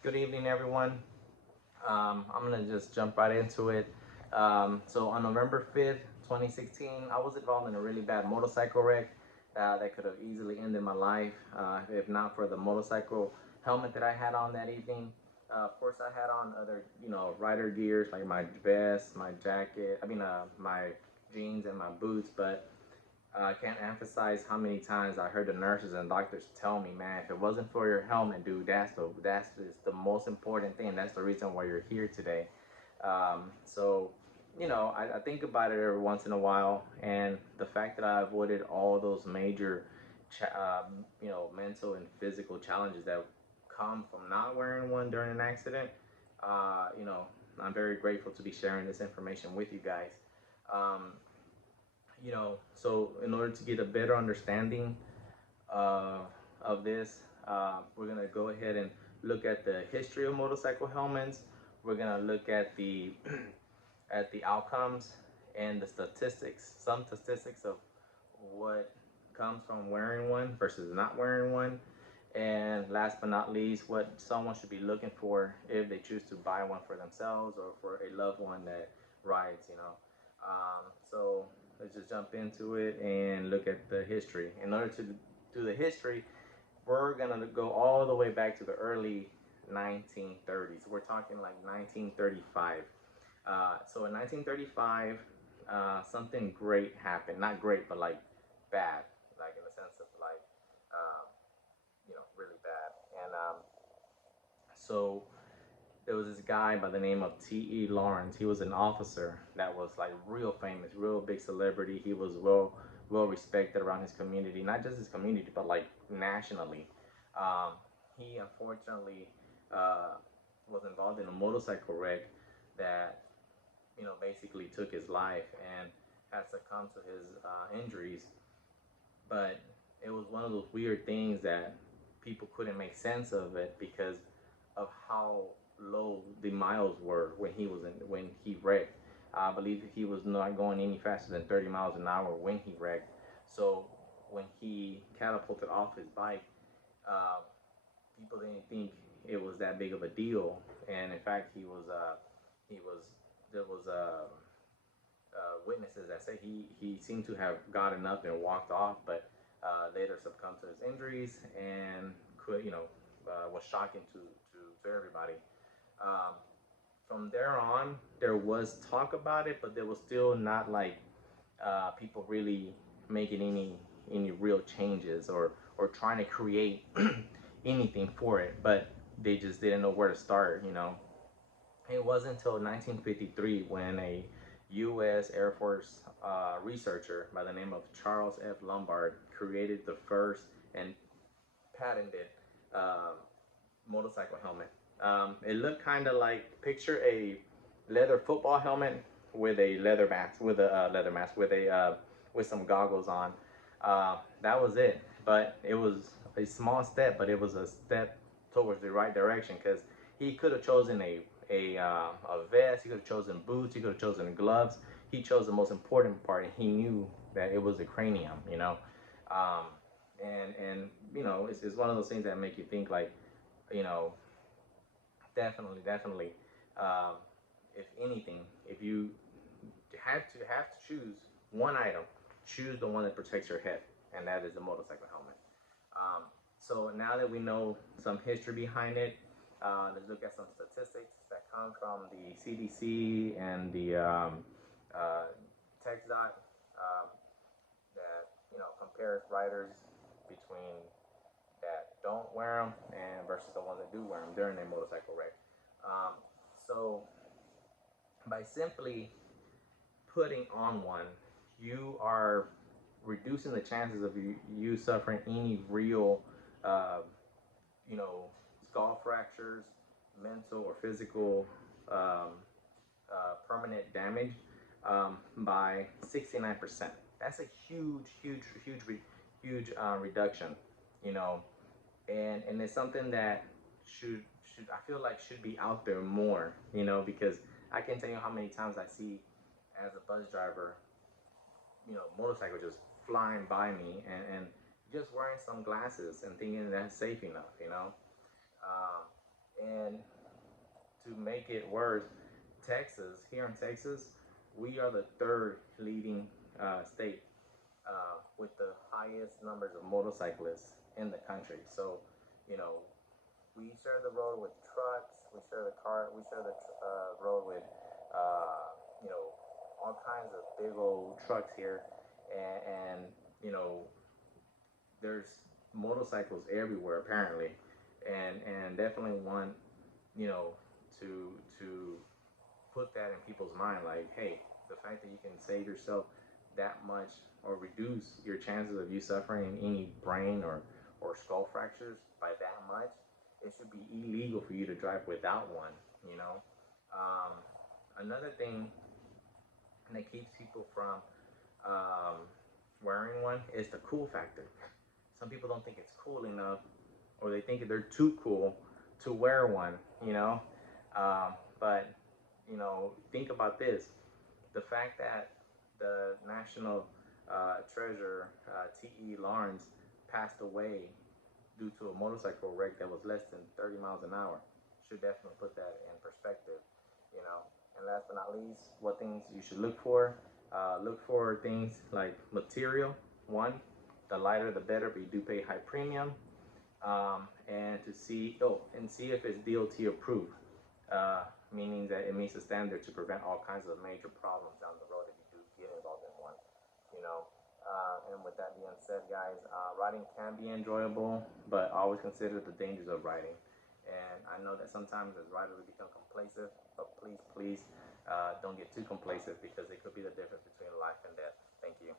Good evening, everyone. I'm gonna just jump right into it. So on November 5th, 2016, I was involved in a really bad motorcycle wreck that could have easily ended my life if not for the motorcycle helmet that I had on that evening. Of course, I had on other, rider gears like my vest, my jacket. My jeans and my boots, but I can't emphasize how many times I heard the nurses and doctors tell me, man, if it wasn't for your helmet, dude, that's just the most important thing. That's the reason why you're here today. So, I think about it every once in a while, and the fact that I avoided all those major, mental and physical challenges that come from not wearing one during an accident. Uh, you know, I'm very grateful to be sharing this information with you guys. Um, so in order to get a better understanding uh, of this, we're gonna go ahead and look at the history of motorcycle helmets. We're gonna look at the at the outcomes and the statistics, some statistics of what comes from wearing one versus not wearing one. And last but not least, what someone should be looking for if they choose to buy one for themselves or for a loved one that rides. So let's just jump into it and look at the history. In order to do the history, we're gonna go all the way back to the early 1930s. We're talking like 1935. So in 1935, something great happened. Not great, but like bad, like in the sense of like, really bad. And so there was this guy by the name of T.E. Lawrence. He was an officer that was like real famous, real big celebrity. He was well respected around his community, not just his community, but like nationally. Um, he unfortunately uh, was involved in a motorcycle wreck that basically took his life and had succumbed to his injuries. But it was one of those weird things that people couldn't make sense of it because of how low the miles were when he wrecked. I believe he was not going any faster than 30 miles an hour when he wrecked. So when he catapulted off his bike, uh, people didn't think it was that big of a deal. And in fact, he was there was witnesses that say he seemed to have gotten up and walked off, but later succumbed to his injuries and was shocking to everybody. Um, from there on, there was talk about it, but there was still not like people really making any real changes or trying to create anything for it. But they just didn't know where to start. It wasn't until 1953 when a U.S. Air Force researcher by the name of Charles F. Lombard created the first and patented uh, motorcycle helmet. It looked kind of like picture a leather football helmet with a leather mask, with some goggles on. That was it, but it was a small step, but it was a step towards the right direction because he could have chosen a vest, he could have chosen boots, he could have chosen gloves. He chose the most important part, and he knew that it was the cranium. Um, and it's one of those things that make you think like, you know, definitely. Um, if anything, if you have to choose one item, choose the one that protects your head, and that is the motorcycle helmet. Um, so now that we know some history behind it, let's look at some statistics that come from the CDC and the TxDOT that compares riders between that don't wear them and versus the ones that do wear them during a motorcycle wreck. Um, so by simply putting on one, you are reducing the chances of you suffering any real, uh, you know, skull fractures, mental or physical permanent damage by 69%. That's a huge reduction, you know, and it's something that should I feel like should be out there more, because I can't tell you how many times I see as a bus driver, motorcycle just flying by me and just wearing some glasses and thinking that's safe enough. Um, and make it worse, here in Texas, we are the third leading state with the highest numbers of motorcyclists in the country. So, you know, we share the road with trucks. We share the road with, you know, all kinds of big old trucks here, and you know, there's motorcycles everywhere apparently, and definitely want, you know, to put that in people's mind, like, hey, the fact that you can save yourself that much or reduce your chances of you suffering any brain or skull fractures by that much, it should be illegal for you to drive without one, you know. Um, Another thing that keeps people from um, wearing one is the cool factor. Some people don't think it's cool enough, or they think they're too cool to wear one, you know. But you know, think about this: the fact that the national treasure T.E. Lawrence passed away due to a motorcycle wreck that was less than 30 miles an hour should definitely put that in perspective, you know. And last but not least, what things you should look for? Look for things like material. One, the lighter the better, but you do pay high premium. And to see, and see if it's DOT approved, meaning that it meets the standard to prevent all kinds of major problems down the road if you do get involved in one, you know. And with that being said, guys, riding can be enjoyable, but always consider the dangers of riding. And I know that sometimes as riders we become complacent, but please, please don't get too complacent because it could be the difference between life and death. Thank you.